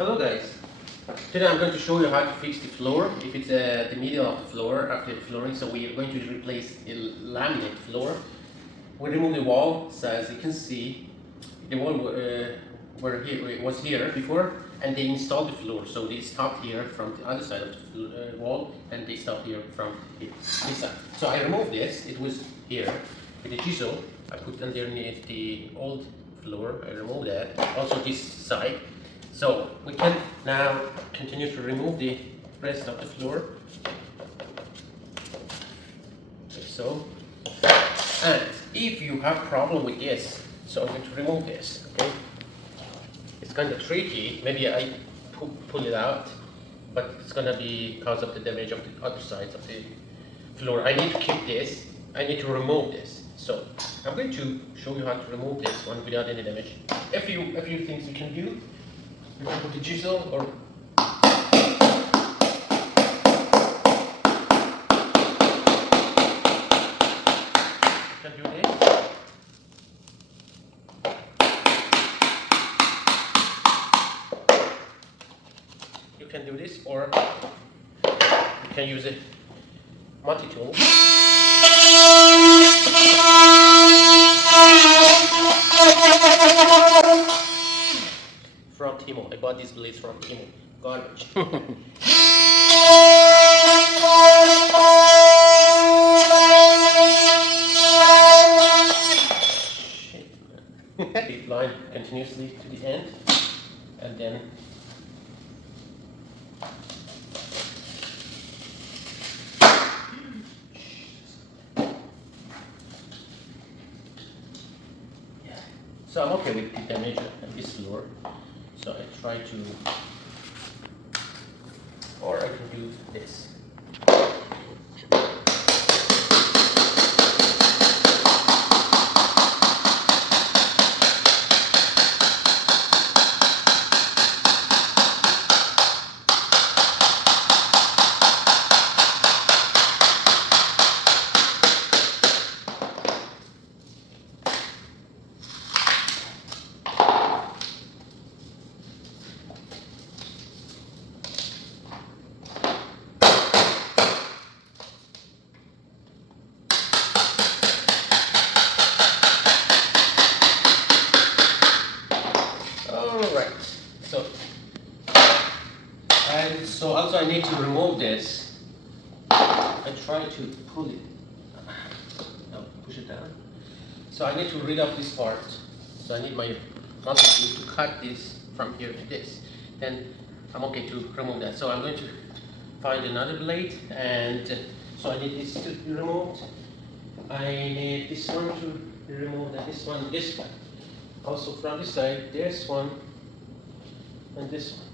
Hello guys, today I'm going to show you how to fix the floor if it's the middle of the floor after the flooring. So we are going to replace the laminate floor. We remove the wall, so as you can see the wall was here before, and they installed the floor, so they stopped here from the other side of the wall and they stopped here from here, this side. So I removed this, it was here with the chisel. I put underneath the old floor, I removed that, also this side. So we can now continue to remove the rest of the floor, like so. And if you have problem with this, so I'm going to remove this, okay? It's kind of tricky, maybe I pull it out, but it's gonna be because of the damage of the other sides of the floor. I need to keep this, I need to remove this. So I'm going to show you how to remove this one without any damage. A few things you can do. You can put the chisel or you can do this. You can do this, or you can use a multi-tool. From Timo. I bought these blades from Timo. Garbage. Shit. Line continuously to the end, and then so I'm okay with the damage of this floor. So I try to, or I can do this. So also I need to remove this. I try to pull it, no, push it down. So I need to rid of this part. So I need my multi-tool to cut this from here to this. Then I'm okay to remove that. So I'm going to find another blade, and so I need this to be removed. I need this one to be removed, and this one. Also from this side, this one, and this one.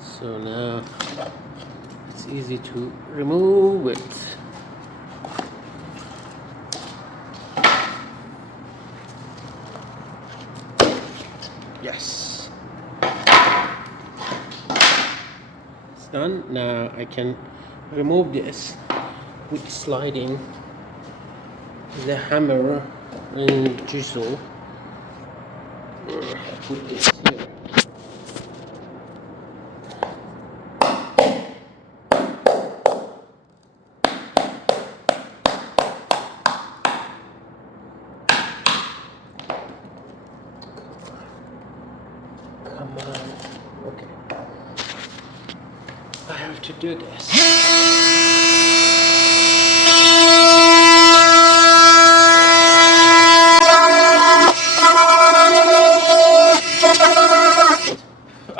So now it's easy to remove it. Yes. It's done. Now I can remove this with sliding the hammer and chisel. Put this here. Come on. Okay. I have to do this.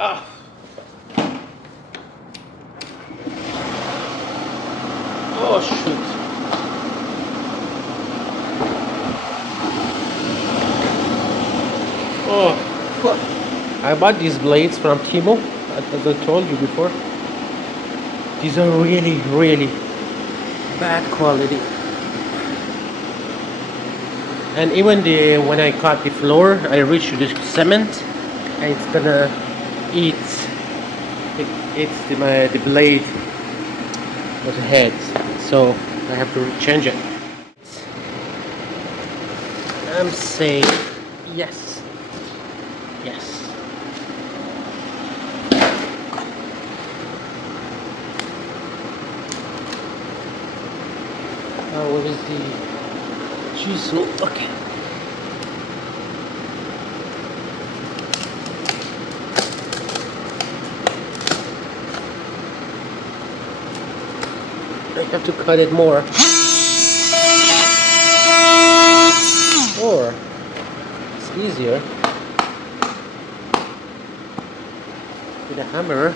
Ah. Oh shoot. Oh, I bought these blades from Timo, as I told you before. These are really bad quality. And even when I cut the floor, I reached the cement, and it's gonna eats the blade of the head, so I have to change it. I'm safe. Yes. Yes. What is the chisel? Okay. I have to cut it more. Or it's easier with a hammer.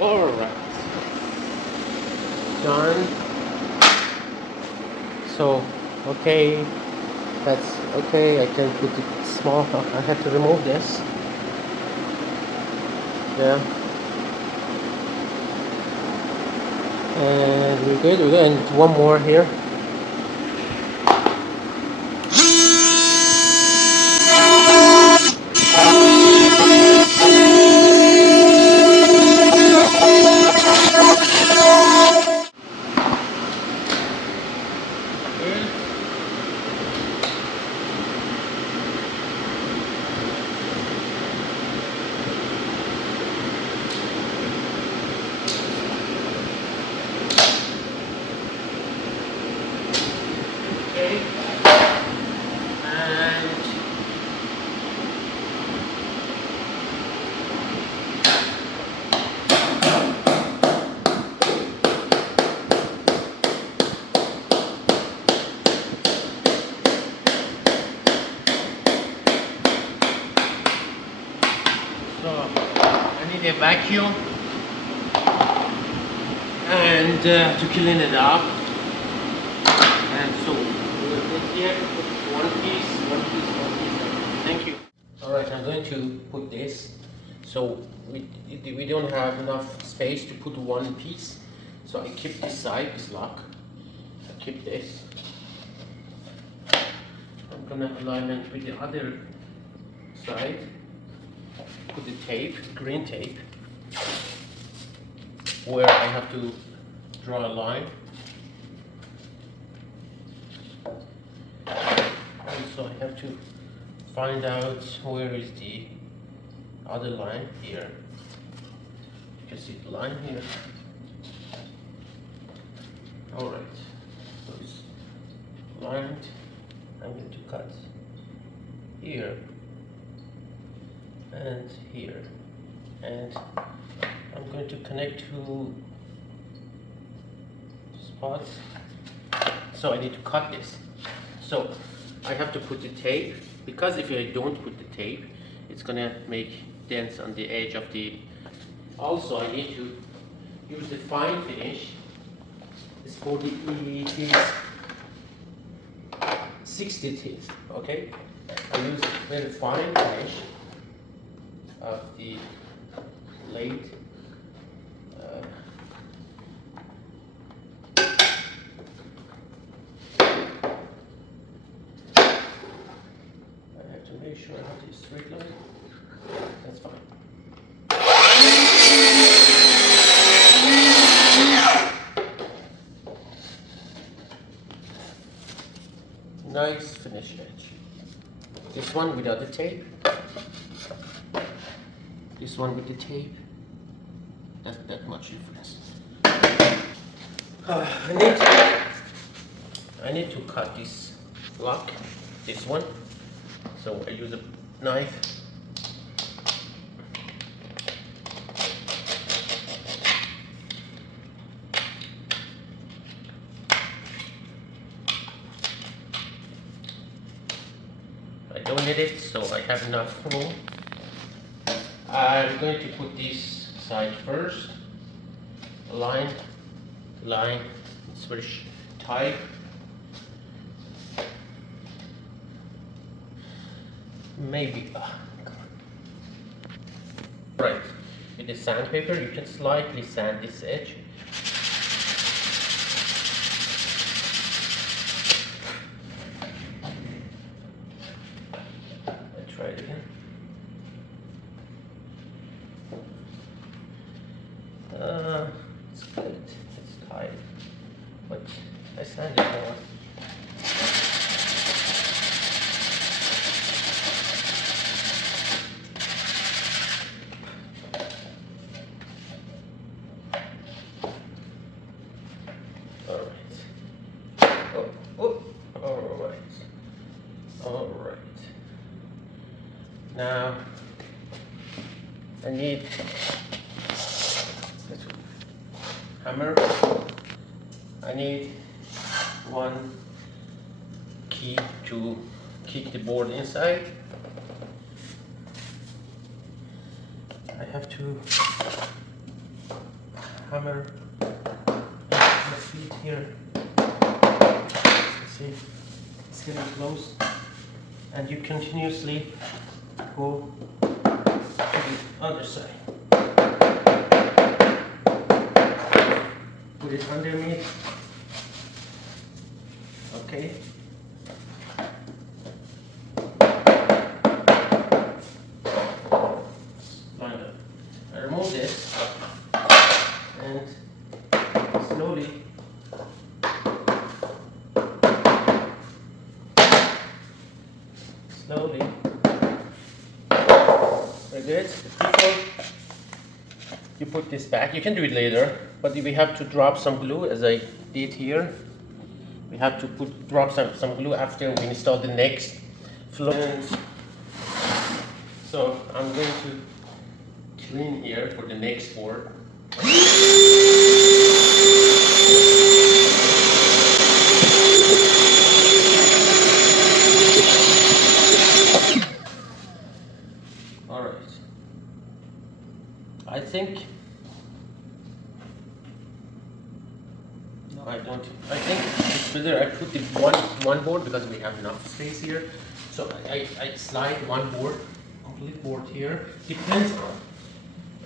Alright. Done. So, okay. That's okay. I can put it small. I have to remove this. Yeah. And we're good. And one more here. Okay. And so I need a vacuum and to clean it up. And so we'll put here, put one piece. Thank you. Alright, I'm going to put this. So we don't have enough space to put one piece. So I keep this side, this lock. I keep this. I'm gonna align it with the other side. Put the tape, green tape, where I have to draw a line. And so I have to find out where is the other line here. You can see the line here. Alright, so it's lined. I'm going to cut here and here, and I'm going to connect two spots. So I need to cut this. So I have to put the tape, because if I don't put the tape, it's gonna make dents on the edge of the. Also, I need to use the fine finish. It's for the it is 60 teeth. Okay, I use very fine finish of the blade. Make sure I have the straight line. That's fine. Nice finish edge. This one without the tape. This one with the tape. That's that much difference. I need to cut this lock. This one. So I use a knife. I don't need it, so I have enough room. I'm going to put this side first. Line, it's very tight. maybe. Right, with the sandpaper you can slightly sand this edge. Let's try it again. It's good, it's tight, but I sand it more. Alright. Now I need hammer. I need one key to kick the board inside. I have to hammer my feet here. See, it's getting close, and you continuously go to the other side. Put it underneath. Okay. I remove this and slowly like this. Before you put this back, you can do it later, but we have to drop some glue as I did here. We have to drop some glue after we install the next floor. So I'm going to clean here for the next board. Alright. I think no, I don't. I think it's better I put the one board because we have enough space here. So I slide one board, complete board here. Depends on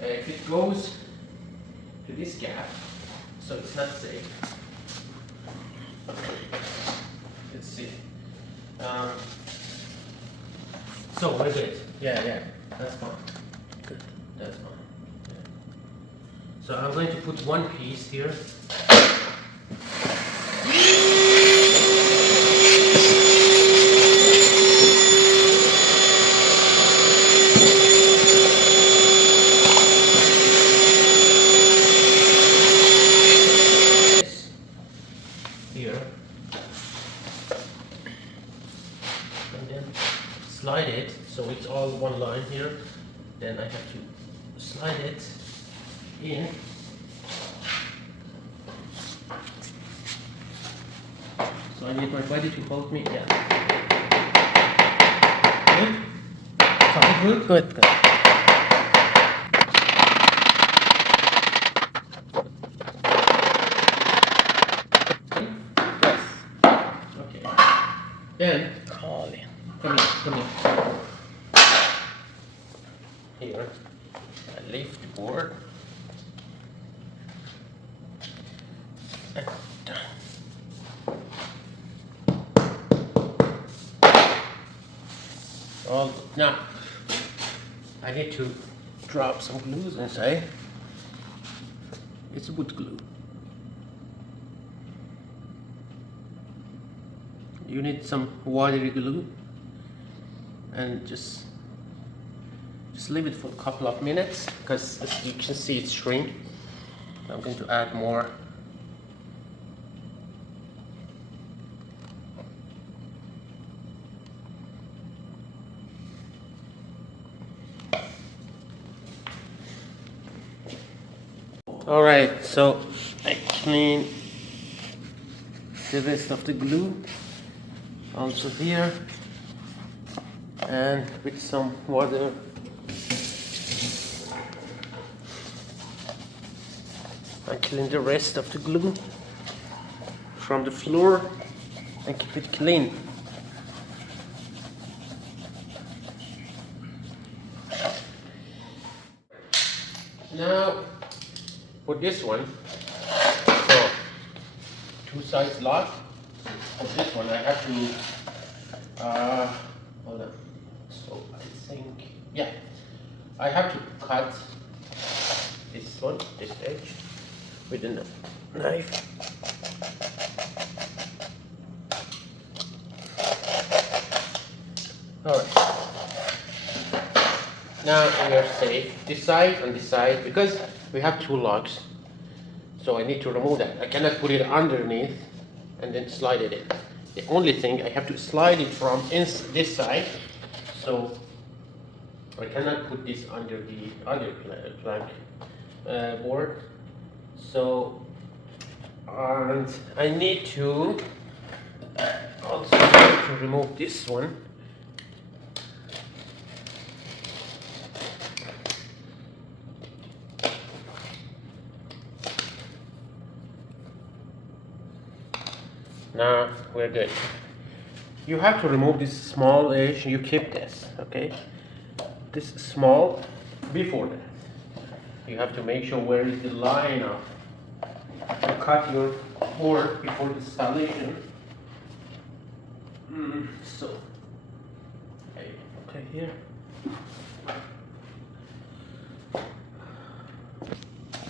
if it goes to this gap, so it's not safe. Let's see. So we're good. Yeah, that's fine. Good. That's fine. Yeah. So I'm going to put one piece here. Here. And then slide it so it's all one line here. Then I have to slide it in. So I need my body to hold me. Yeah. Good? Sound good? Good. Yes. Okay. Then come here. Here. I lift the board. And done. All good. Now I need to drop some glues inside. It's wood glue. You need some watery glue and just leave it for a couple of minutes because as you can see it's shrink. I'm going to add more. Alright, so I clean the rest of the glue also here and with some water I clean the rest of the glue from the floor and keep it clean. Now for this one, so 2 sides lock. For this one, I have to hold on. So I think, yeah, I have to cut this one, this edge, with a knife. Alright. Now we are safe. This side and this side, because we have 2 locks, so I need to remove that. I cannot put it underneath and then slide it in. The only thing, I have to slide it from this side, so I cannot put this under the other plank board. So, and I need to also remove this one. Now we're good. You have to remove this small edge. You keep this, okay? This small before that. You have to make sure where is the line of. You cut your board before the installation. So, okay, here.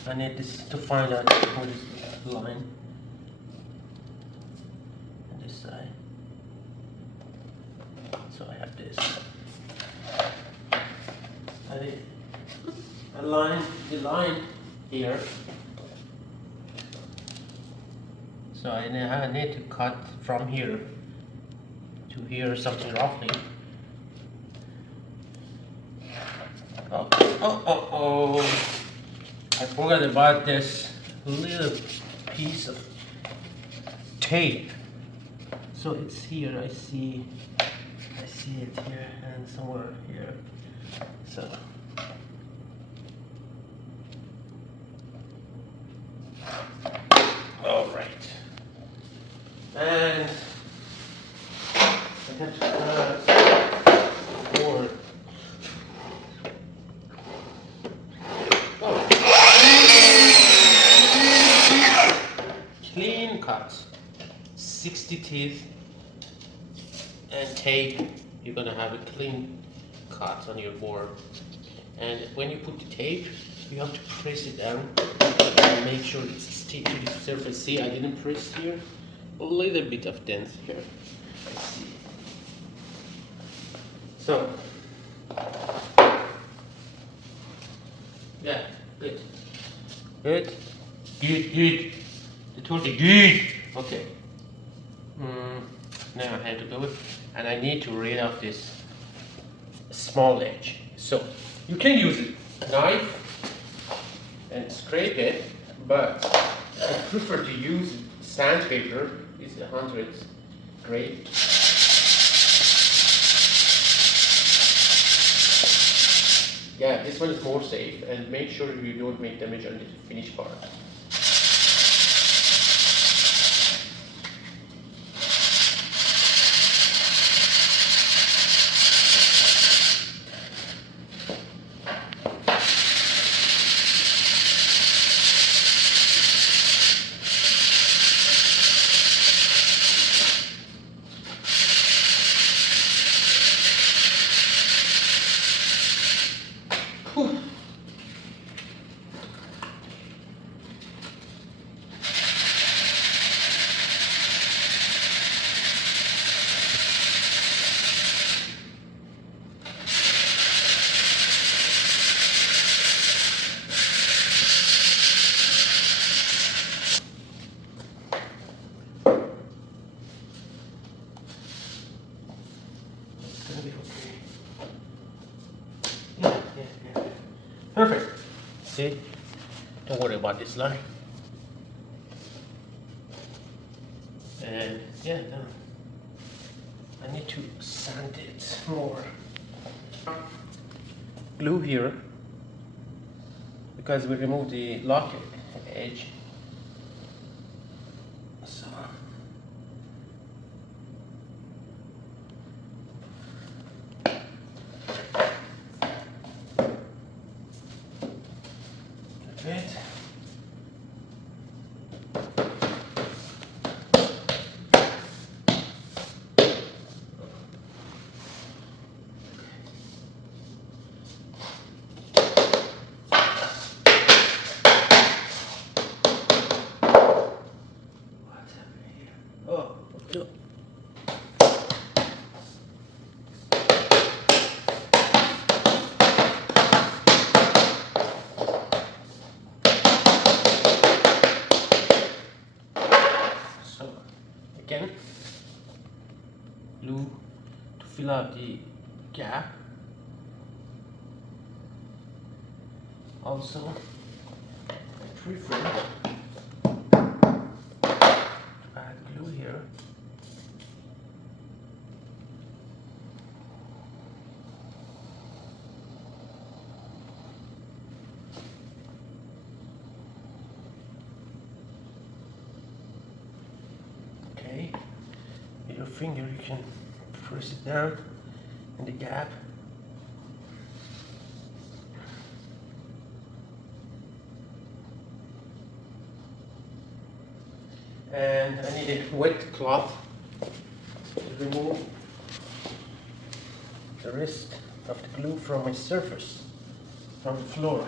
I need this to find out what is the line. Side. So I have this. I line the line here. So I need to cut from here to here something roughly. Oh! I forgot about this little piece of tape. So it's here, I see it here and somewhere here. So all right, and I have to cut board. Clean cut. 60 teeth and tape. You're gonna have a clean cut on your board, and when you put the tape, you have to press it down and make sure it's stick to the surface. See, I didn't press here. A little bit of dent here. I see. So yeah, good. The torty good. Okay. Now I have to go and I need to rid of this small edge. So you can use a knife and scrape it, but I prefer to use sandpaper. It's 100 grade. Yeah, this one is more safe, and make sure you don't make damage on the finished part. Perfect. See? Don't worry about this line. And yeah, no. I need to sand it more. Glue here, because we removed the lock edge. So have the gap. Also, I prefer to add glue here. Okay, with your finger you can press it down in the gap. And I need a wet cloth to remove the rest of the glue from my surface, from the floor.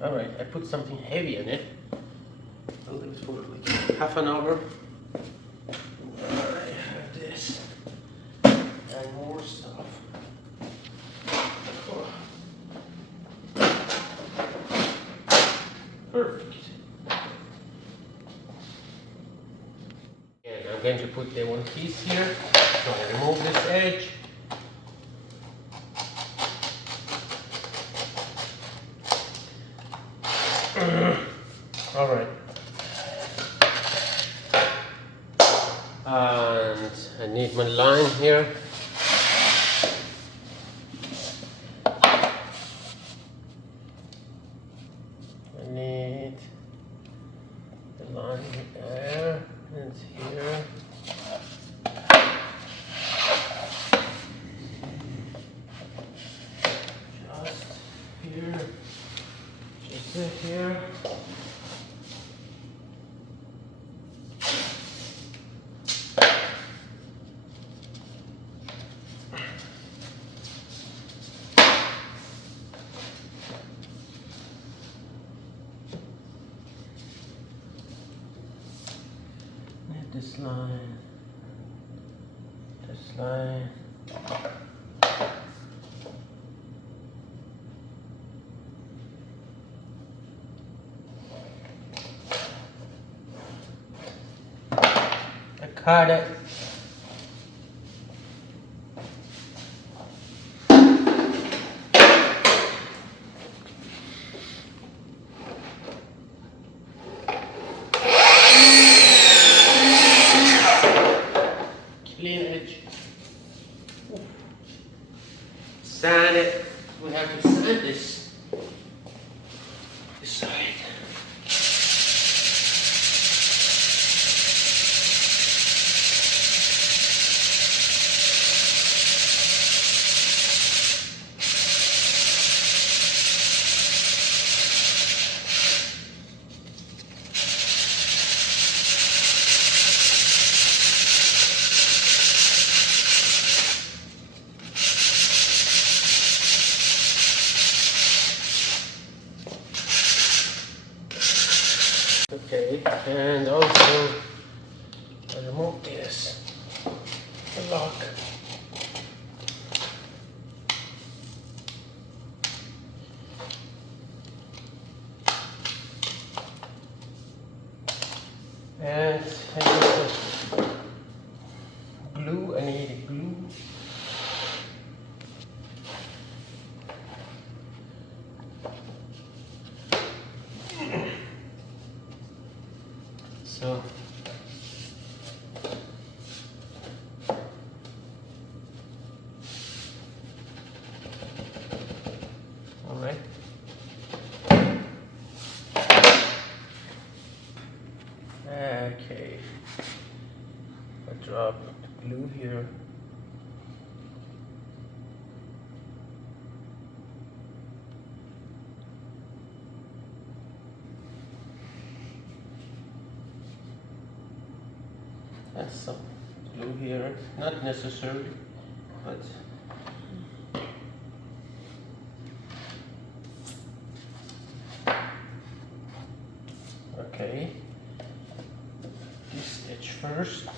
Alright, I put something heavy in it. I'll leave it for like half an hour. I have this and more stuff. Perfect. And I'm going to put the one piece here. So I remove this edge. Alright. And I need my line here. I need the line there and here. Just here. Just here. This line, this line. I cut it. Clean edge. Sand it. We have to sand this side. Okay, and also I remove this, the lock. And I need glue, I need glue. So all right. Okay. I drop the glue here. And some glue here, not necessary, but okay. This edge first.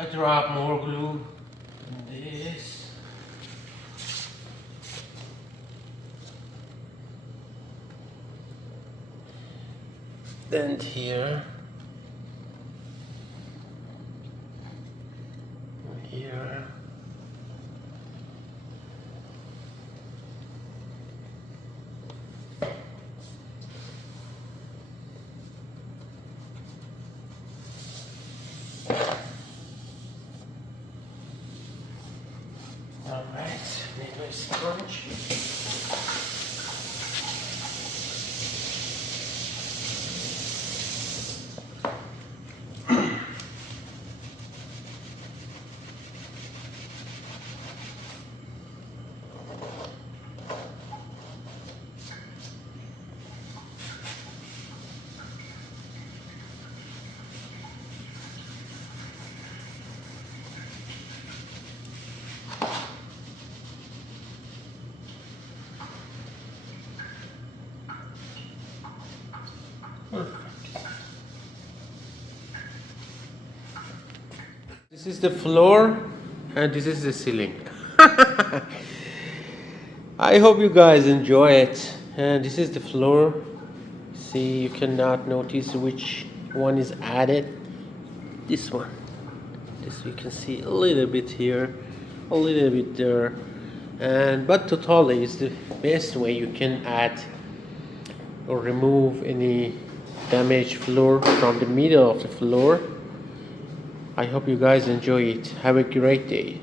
I drop more glue in this. And here. And here. Alright, need my sponge. This is the floor and this is the ceiling. I hope you guys enjoy it. And this is the floor. See, you cannot notice which one is added. This one. This you can see a little bit here, a little bit there. And but totally is the best way you can add or remove any damaged floor from the middle of the floor. I hope you guys enjoy it. Have a great day.